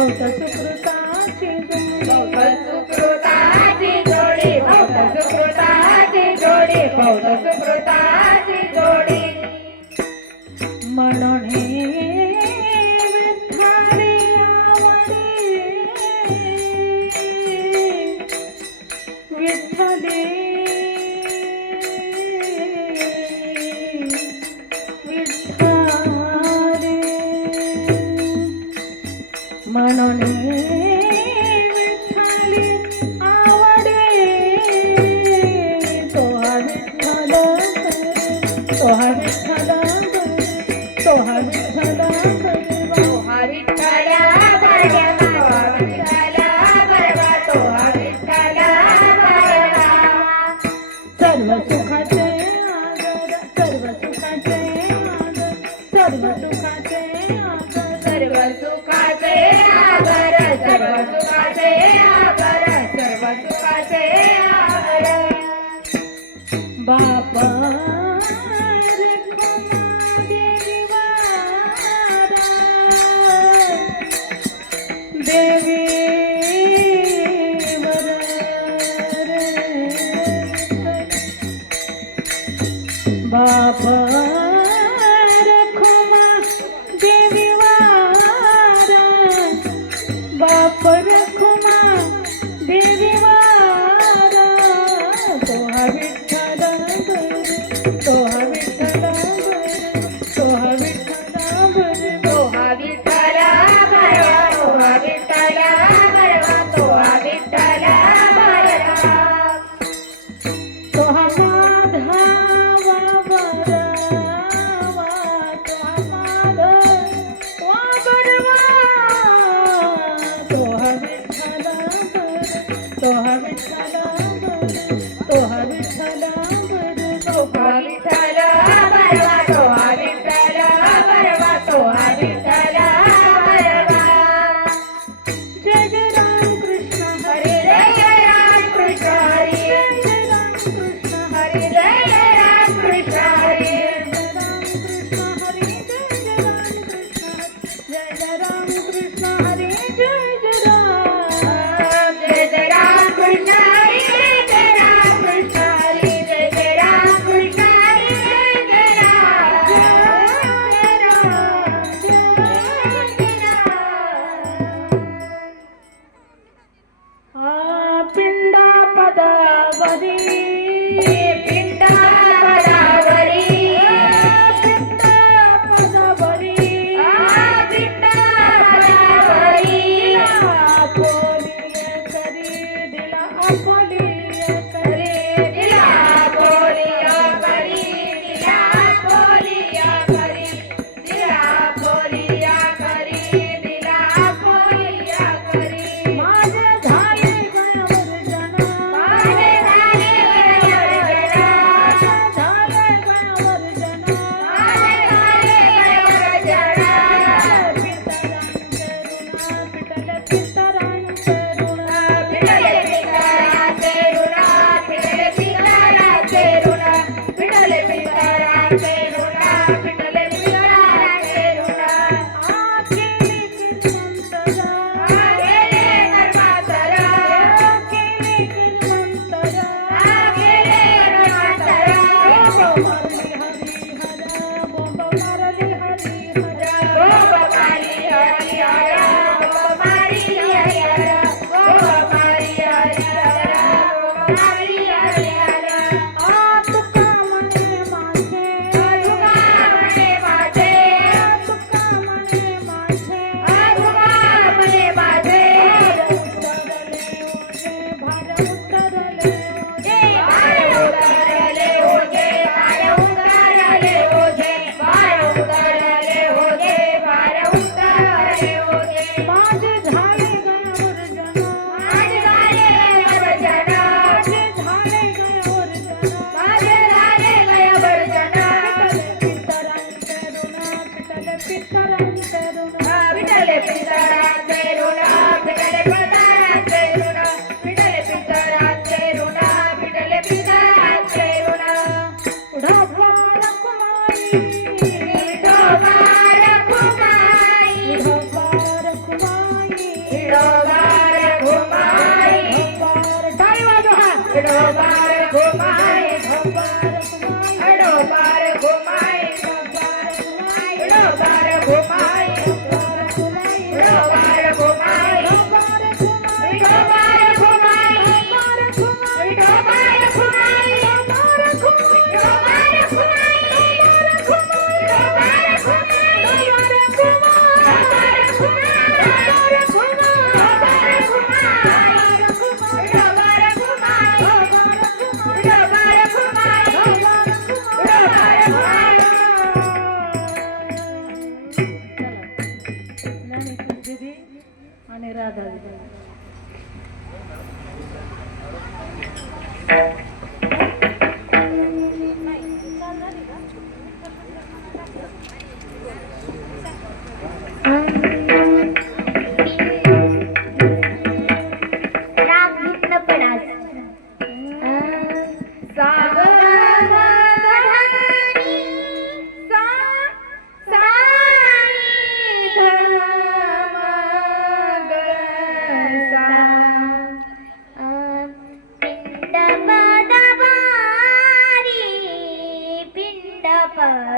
भौत सुकृताची जोडी भौत सुकृताची जोडी भौत सुकृता 带你们不开 Instagram. Happy দেখছি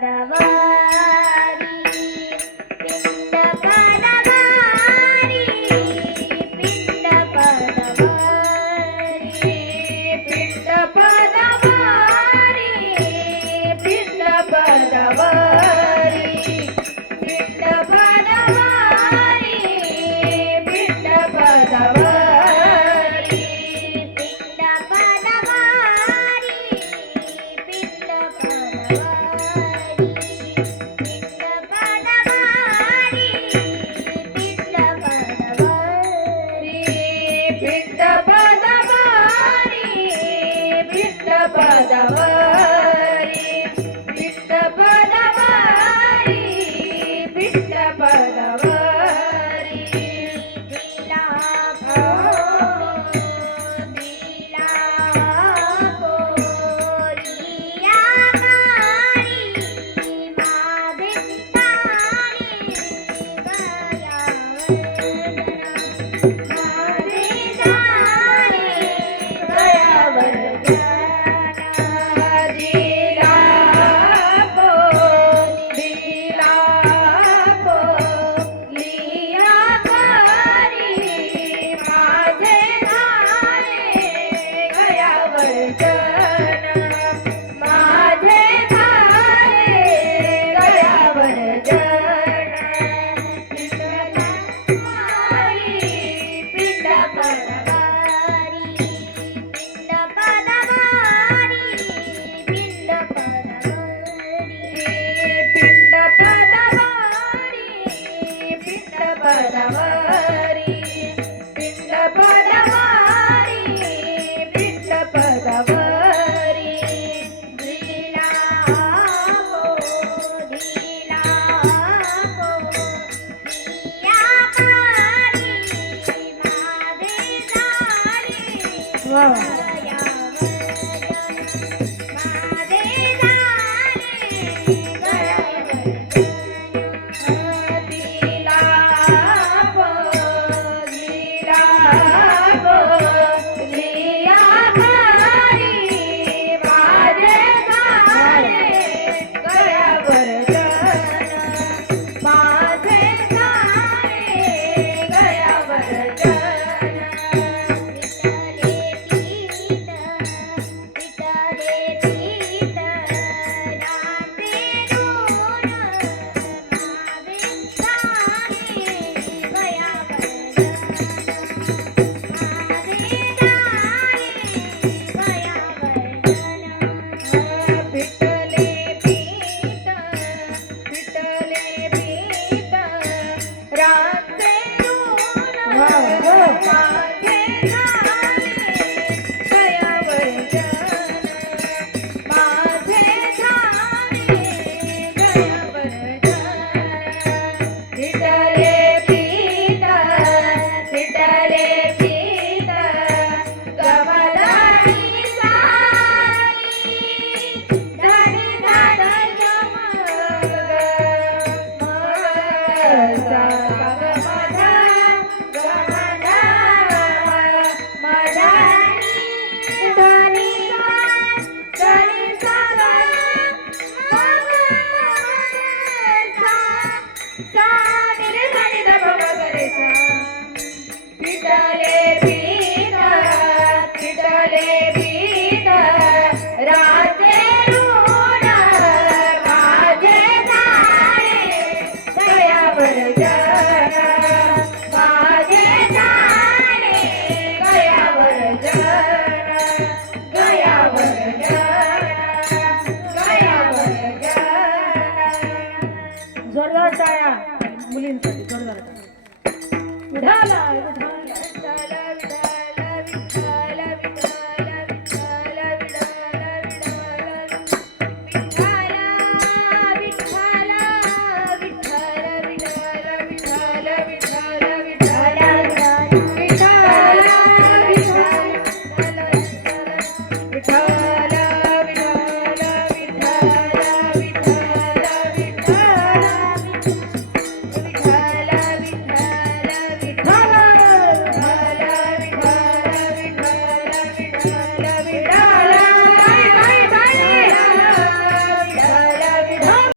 da ba